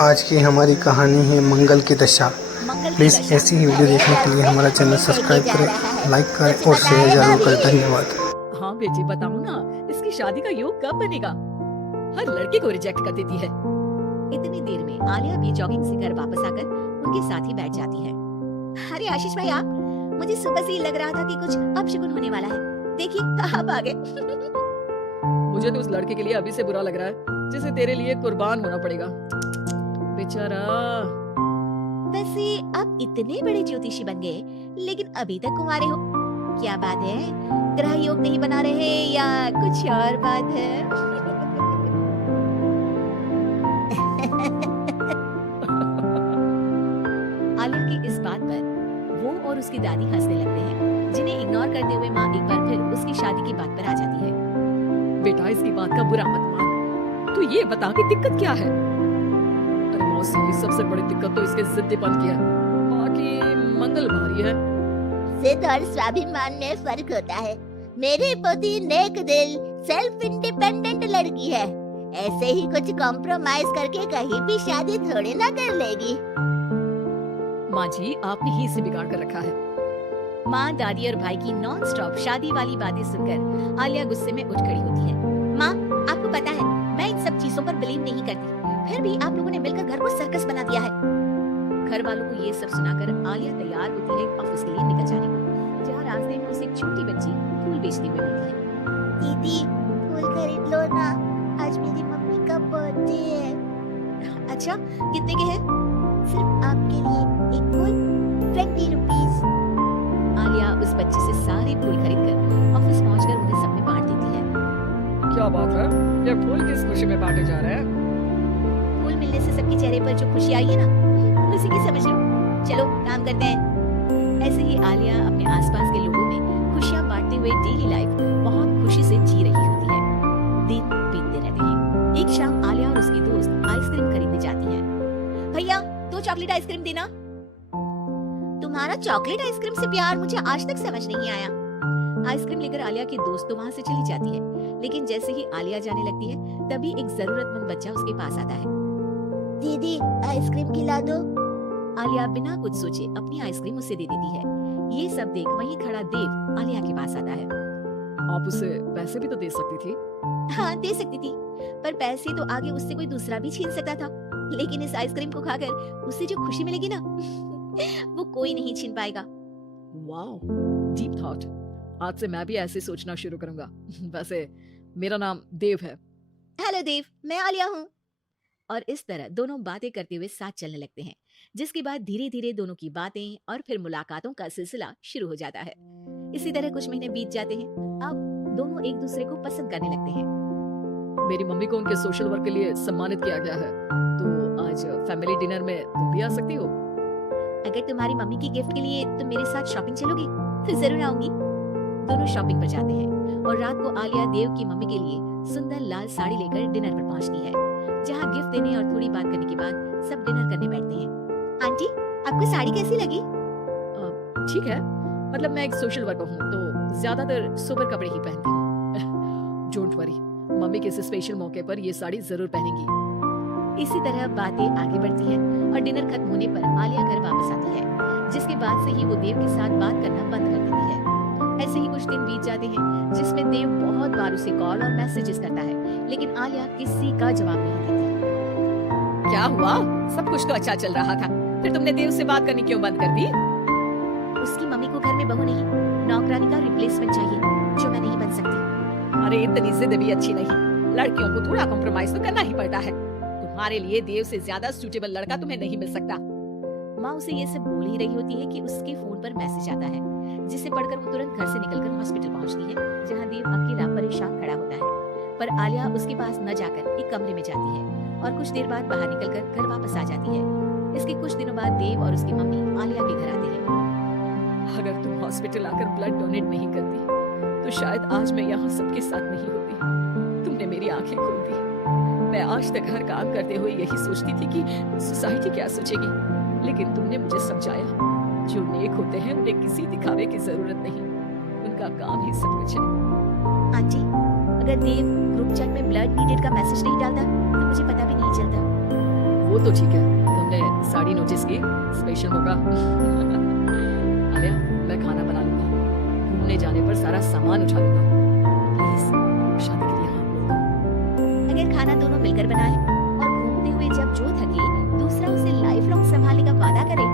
आज की हमारी कहानी है मंगल की दशा। प्लीज़ ऐसी ही वीडियो देखने के लिए हमारा चैनल सब्सक्राइब करें, लाइक करें और शेयर जरूर करें। धन्यवाद। हाँ बेटी बताओ ना, इसकी शादी का योग कब बनेगा? हर लड़के को रिजेक्ट कर देती है। इतनी देर में आलिया भी जॉगिंग से घर वापस आकर उनके साथ ही बैठ जाती है। अरे आशीष भाई आप, मुझे सुबह से ही लग रहा था कि कुछ अपशगुन होने वाला है। देखिए आप आ गए। मुझे तो उस लड़के के लिए अभी से बुरा लग रहा है जिसे तेरे लिए कुर्बान होना पड़ेगा। बेचारा। वैसे आप इतने बड़े ज्योतिषी बन गए लेकिन अभी तक कुंवारे हो, क्या बात है? ग्रह योग नहीं बना रहे या कुछ और बात है? आलिया की इस बात पर वो और उसकी दादी हंसने लगते हैं, जिन्हें इग्नोर करते हुए माँ एक बार फिर उसकी शादी की बात पर आ जाती है। बेटा इसकी बात का बुरा मत मान, तू ये बता कि दिक्कत क्या है? अरे मौसी, सबसे बड़ी दिक्कत तो इसके जिद्दीपन की है, बाकी मंगल भारी है। जिद और स्वाभिमान में फर्क होता है। मेरी पोती नेक दिल, सेल्फ इंडिपेंडेंट लड़की है। ऐसे ही कुछ कॉम्प्रोमाइज करके कहीं भी शादी थोड़ी ना कर लेगी। माँ जी आपने ही इसे बिगाड़ कर रखा है। माँ, दादी और भाई की नॉन स्टॉप शादी वाली बातें सुनकर आलिया गुस्से में उठ खड़ी होती है। माँ, आपको पता है मैं इन सब चीजों पर बिलीव नहीं करती, फिर भी आप लोगों ने मिलकर घर को सर्कस बना दिया है। घर वालों को ये सब सुनाकर आलिया तैयार होती है ऑफिस के लिए निकल जाने को, जहाँ रास्ते में उसे एक छोटी बच्ची फूल बेचते हुए मिलती है। दीदी फूल खरीद लो ना, आज मेरी मम्मी का बर्थडे है। अच्छा, कितने के हैं? सिर्फ आपके लिए एक फूल 20 रुपीज। आलिया उस बच्चे से सारे फूल खरीदकर ऑफिस पहुंचकर उन्हें सब में बांट देती है। क्या बात है, ये फूल किस खुशी में बांटे जा रहे हैं? फूल मिलने से सबके चेहरे पर जो खुशी आई है ना, उसी की समझ लो। चलो काम करते हैं। ऐसे ही आलिया अपने आसपास के लोगों में खुशियां बांटते हुए डेली लाइफ बहुत खुशी से जी रही होती है। दिन बीतते रहते हैं। एक शाम आलिया और उसकी दोस्त आइसक्रीम खरीदने जाती है। भैया 2 चॉकलेट आइसक्रीम देना। तुम्हारा चॉकलेट आइसक्रीम से प्यार मुझे आज तक समझ नहीं आया। आइसक्रीम लेकर आलिया की दोस्त तो वहाँ से चली जाती है, लेकिन जैसे ही आलिया जाने लगती है तभी एक जरूरतमंद बच्चा उसके पास आता है। दीदी आइसक्रीम खिला दो। आलिया बिना कुछ सोचे अपनी आइसक्रीम उसे दे देती है। ये सब देख वहीं खड़ा देव आलिया के पास आता है। आप उसे पैसे भी तो दे सकती थी। हाँ दे सकती थी, पर पैसे तो आगे उससे कोई दूसरा भी छीन सकता था, लेकिन इस आइसक्रीम को खाकर उसे जो खुशी मिलेगी ना वो कोई नहीं छीन पाएगा। Wow, deep thought. आज से मैं भी ऐसे सोचना शुरू करूंगा। वैसे मेरा नाम देव है। हेलो देव, मैं आलिया हूँ। और इस तरह दोनों बातें करते हुए साथ चलने लगते हैं, जिसके बाद धीरे धीरे दोनों की बातें और फिर मुलाकातों का सिलसिला शुरू हो जाता है। इसी तरह कुछ महीने बीत जाते हैं। अब दोनों एक दूसरे को पसंद करने लगते हैं। मेरी मम्मी को उनके सोशल वर्क के लिए सम्मानित किया गया है, तो आज फैमिली डिनर में तुम भी आ सकती हो। अगर तुम्हारी मम्मी की गिफ्ट के लिए तुम मेरे साथ शॉपिंग चलोगी तो जरूर आऊंगी। दोनों शॉपिंग पर जाते हैं और रात को आलिया देव की मम्मी के लिए सुंदर लाल साड़ी लेकर डिनर पर पहुंचती है, जहां गिफ्ट देने और थोड़ी बात करने के बाद सब डिनर करने बैठते हैं। आंटी आपको साड़ी कैसी लगी? ठीक है, मतलब मैं एक सोशल वर्कर हूँ तो ज्यादातर सोबर कपड़े ही पहनती हूँ। डोंट वरी, मम्मी के इस स्पेशल मौके पर ये साड़ी जरूर पहनेंगी। इसी तरह बातें आगे बढ़ती हैं और डिनर खत्म होने पर आलिया घर वापस आती है, जिसके बाद से ही वो देव के साथ बात करना बंद कर देती है। ऐसे ही कुछ दिन बीत जाते हैं, जिसमें देव बहुत बार उसे कॉल और मैसेजेस करता है, लेकिन आलिया किसी का जवाब नहीं देती। क्या हुआ? सब कुछ तो अच्छा चल रहा था, फिर तुमने देव से बात करनी क्यों बंद कर दी? उसकी मम्मी को घर में बहू नहीं, नौकरानी का रिप्लेसमेंट चाहिए, जो मैं नहीं बन सकती। अरे इतनी जिद भी अच्छी नहीं, लड़कियों को थोड़ा कॉम्प्रोमाइज तो करना ही पड़ता है। तुम्हारे लिए देव से ज्यादा सूटेबल लड़का तुम्हें नहीं मिल सकता। माँ उसे ये सब बोल ही रही होती है कि उसके फोन पर मैसेज आता है, जिसे पढ़कर वो तुरंत घर से निकलकर हॉस्पिटल पहुंचती है, जहां देव अकेला परेशान खड़ा होता है। पर आलिया उसके पास न जाकर एक कमरे में जाती है और कुछ देर बाद बाहर निकलकर घर वापस आ जाती है। इसके कुछ दिनों बाद देव और उसकी मम्मी आलिया के घर आते हैं। अगर तुम हॉस्पिटल आकर ब्लड डोनेट नहीं करती तो शायद आज मैं यहाँ सबके साथ नहीं होती। तुमने मेरी आंखें खोल दी। मैं आज तक हर काम करते हुए यही सोचती थी कि सोसाइटी क्या सोचेगी, लेकिन तुमने मुझे समझाया जो नेक होते हैं उन्हें किसी दिखावे की जरूरत नहीं, उनका काम ही सब कुछ है। आंटी, अगर देव ग्रुप चैट में ब्लड नीडेड का मैसेज नहीं डालता तो मुझे पता भी नहीं चलता। वो तो ठीक है, तुमने साड़ी नोटिस की, स्पेशल मौका। आलिया, मैं खाना बना लूंगा, घूमने जाने पर सारा सामान उठा लूंगा। प्लीज शादी के लिए हाँ बोल दो। अगर खाना दोनों मिलकर बनाए और घूमते हुए जब जो थके दूसरा उसे लाइफ लॉन्ग संभालने का वादा करे